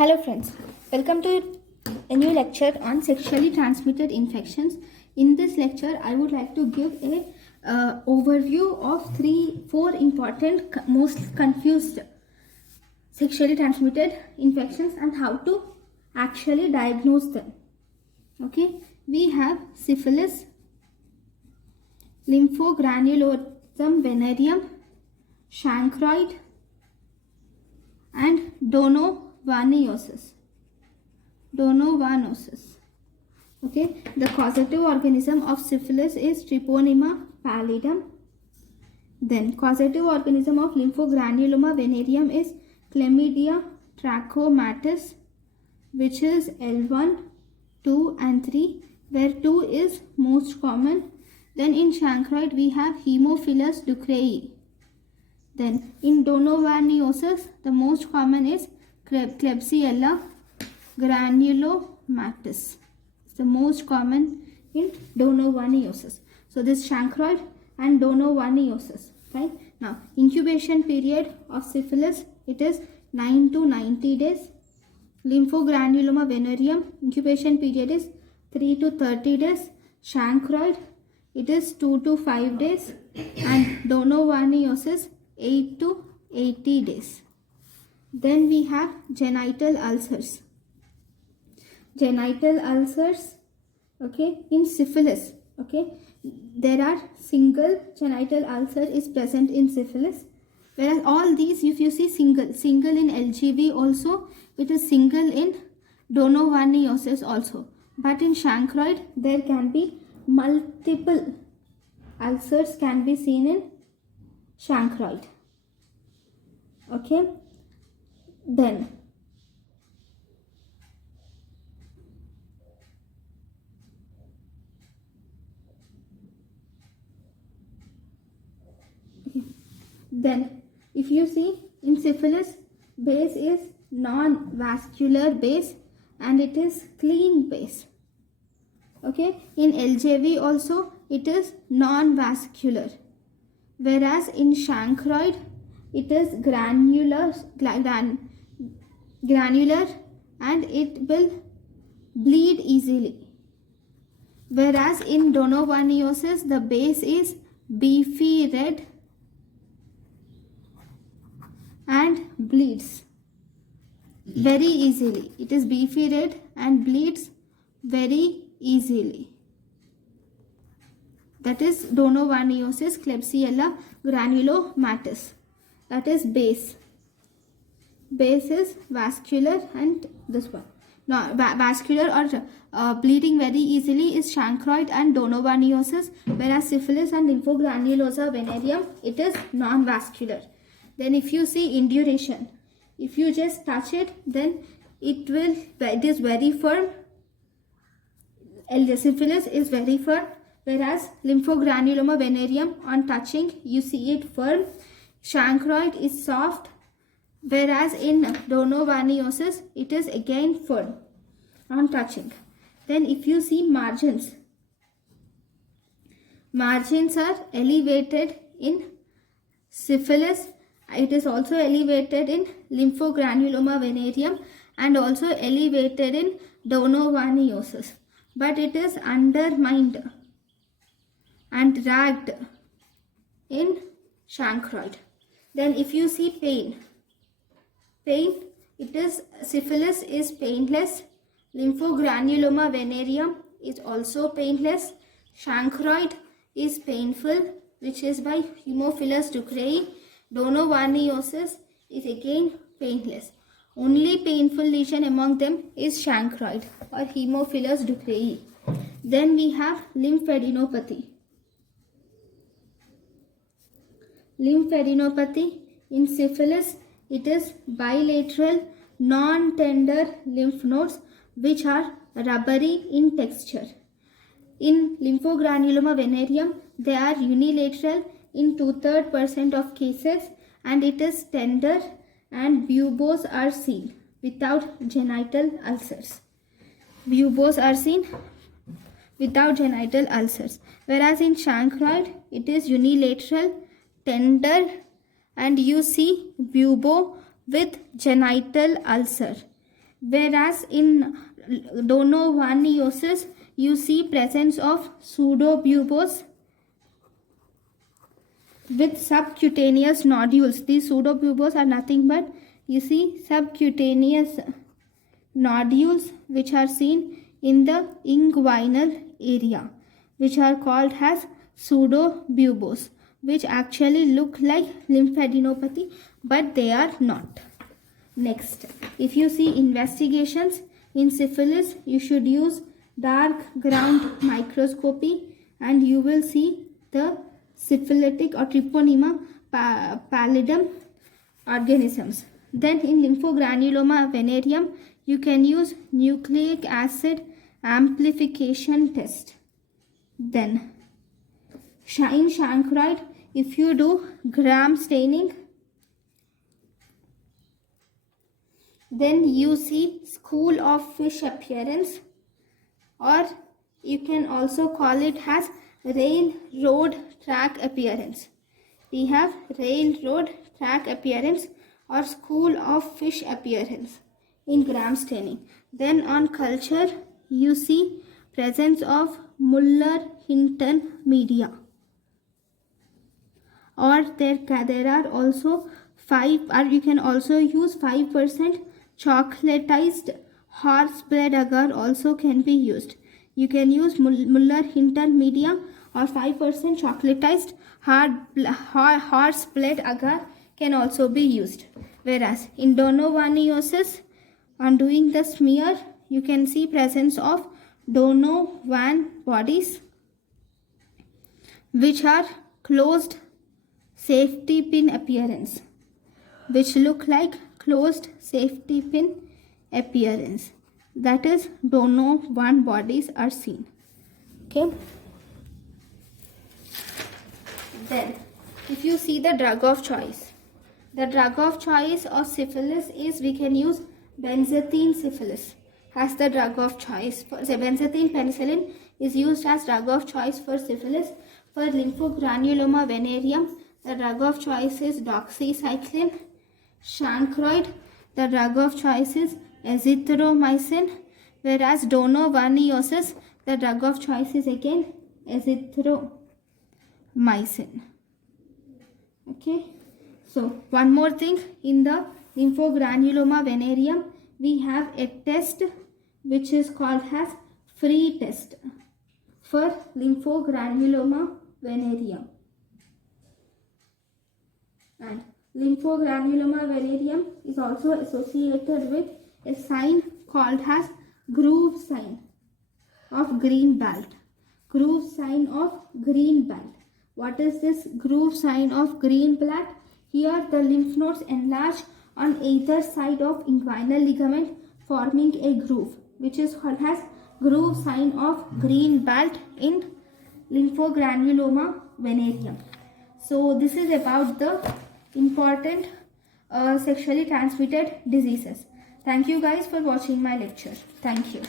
Hello friends, welcome to a new lecture on sexually transmitted infections. In this lecture, I would like to give a overview of four important most confused sexually transmitted infections and how to actually diagnose them. Okay, we have syphilis, lymphogranulosum venereum, chancroid, and donovanosis. Okay, the causative organism of syphilis is Treponema pallidum. Then causative organism of lymphogranuloma venereum is Chlamydia trachomatis, which is L1, 2 and 3, where 2 is most common. Then in chancroid we have Haemophilus ducreyi. Then in donovanosis the most common is Klebsiella granulomatis. It's the most common in donovanosis. So this chancroid and donovanosis. Right? Now incubation period of syphilis, it is 9 to 90 days. Lymphogranuloma venereum incubation period is 3 to 30 days. Chancroid, it is 2 to 5 days, and donovanosis 8 to 80 days. Then we have genital ulcers. Genital ulcers, okay, in syphilis, okay, there are single genital ulcer is present in syphilis, whereas all these, if you see single in LGV also, it is single in donovanosis also. But in chancroid, there can be multiple ulcers can be seen in chancroid. Okay, then if you see in syphilis, base is non-vascular base and it is clean base. Okay, in LJV also it is non-vascular, whereas in chancroid it is granular and it will bleed easily, whereas in donovanosis the base is beefy red and bleeds very easily. It is beefy red and bleeds very easily. That is donovanosis, Klebsiella granulomatis. That is base. Base is vascular, and this one. No, vascular or bleeding very easily is chancroid and donovanosis, whereas syphilis and lymphogranulosa venereum, it is non-vascular. Then if you see induration, if you just touch it, then it is very firm. Syphilis is very firm, whereas lymphogranuloma venereum, on touching you see it firm. Chancroid is soft, whereas in donovanosis it is again firm on touching. Then if you see margins are elevated in syphilis. It is also elevated in lymphogranuloma venereum and also elevated in donovanosis, but it is undermined and dragged in chancroid. Then if you see pain, it is syphilis is painless, lymphogranuloma venereum is also painless, chancroid is painful, which is by Haemophilus ducreyi. Donovanosis is again painless. Only painful lesion among them is chancroid or Haemophilus ducreyi. Then we have lymphadenopathy. Lymphadenopathy in syphilis, it is bilateral non-tender lymph nodes which are rubbery in texture. In lymphogranuloma venereum, they are unilateral in 2/3% of cases, and it is tender and buboes are seen without genital ulcers. Buboes are seen without genital ulcers, whereas in chancroid it is unilateral, tender, and you see bubo with genital ulcer. Whereas in donovanoiosis, you see presence of pseudobulbos with subcutaneous nodules. These pseudobulbos are nothing but, you see, subcutaneous nodules which are seen in the inguinal area, which are called as pseudobulbos, which actually look like lymphadenopathy, but they are not. Next, if you see investigations in syphilis, you should use dark ground microscopy and you will see the syphilitic or Treponema pallidum organisms. Then in lymphogranuloma venereum, you can use nucleic acid amplification test. Then in chancroid, if you do gram staining, then you see school of fish appearance, or you can also call it as railroad track appearance. We have railroad track appearance or school of fish appearance in gram staining. Then on culture, you see presence of Muller-Hinton media, or there are also 5, or you can also use 5% chocolatized horse blood agar also can be used. You can use Muller-Hinton media or 5% chocolatized horse blood agar can also be used. Whereas in donovanoiosis, on doing the smear, you can see presence of Donovan bodies which are closed safety pin appearance, which look like closed safety pin appearance. That is, Donovan bodies are seen. Okay. Then, if you see the drug of choice, the drug of choice of syphilis is, we can use benzathine syphilis as the drug of choice. Benzathine penicillin is used as drug of choice for syphilis. For lymphogranuloma venereum, the drug of choice is doxycycline. Chancroid, the drug of choice is azithromycin. Whereas donovanoiosis, the drug of choice is again azithromycin. Okay. So one more thing, in the lymphogranuloma venereum, we have a test which is called as free test for lymphogranuloma venereum. And lymphogranuloma venereum is also associated with a sign called as groove sign of Greenblatt. Groove sign of Greenblatt. What is this groove sign of Greenblatt? Here the lymph nodes enlarge on either side of inguinal ligament, forming a groove, which is called as groove sign of Greenblatt in lymphogranuloma venereum. So this is about the important sexually transmitted diseases. Thank you guys for watching my lecture. Thank you.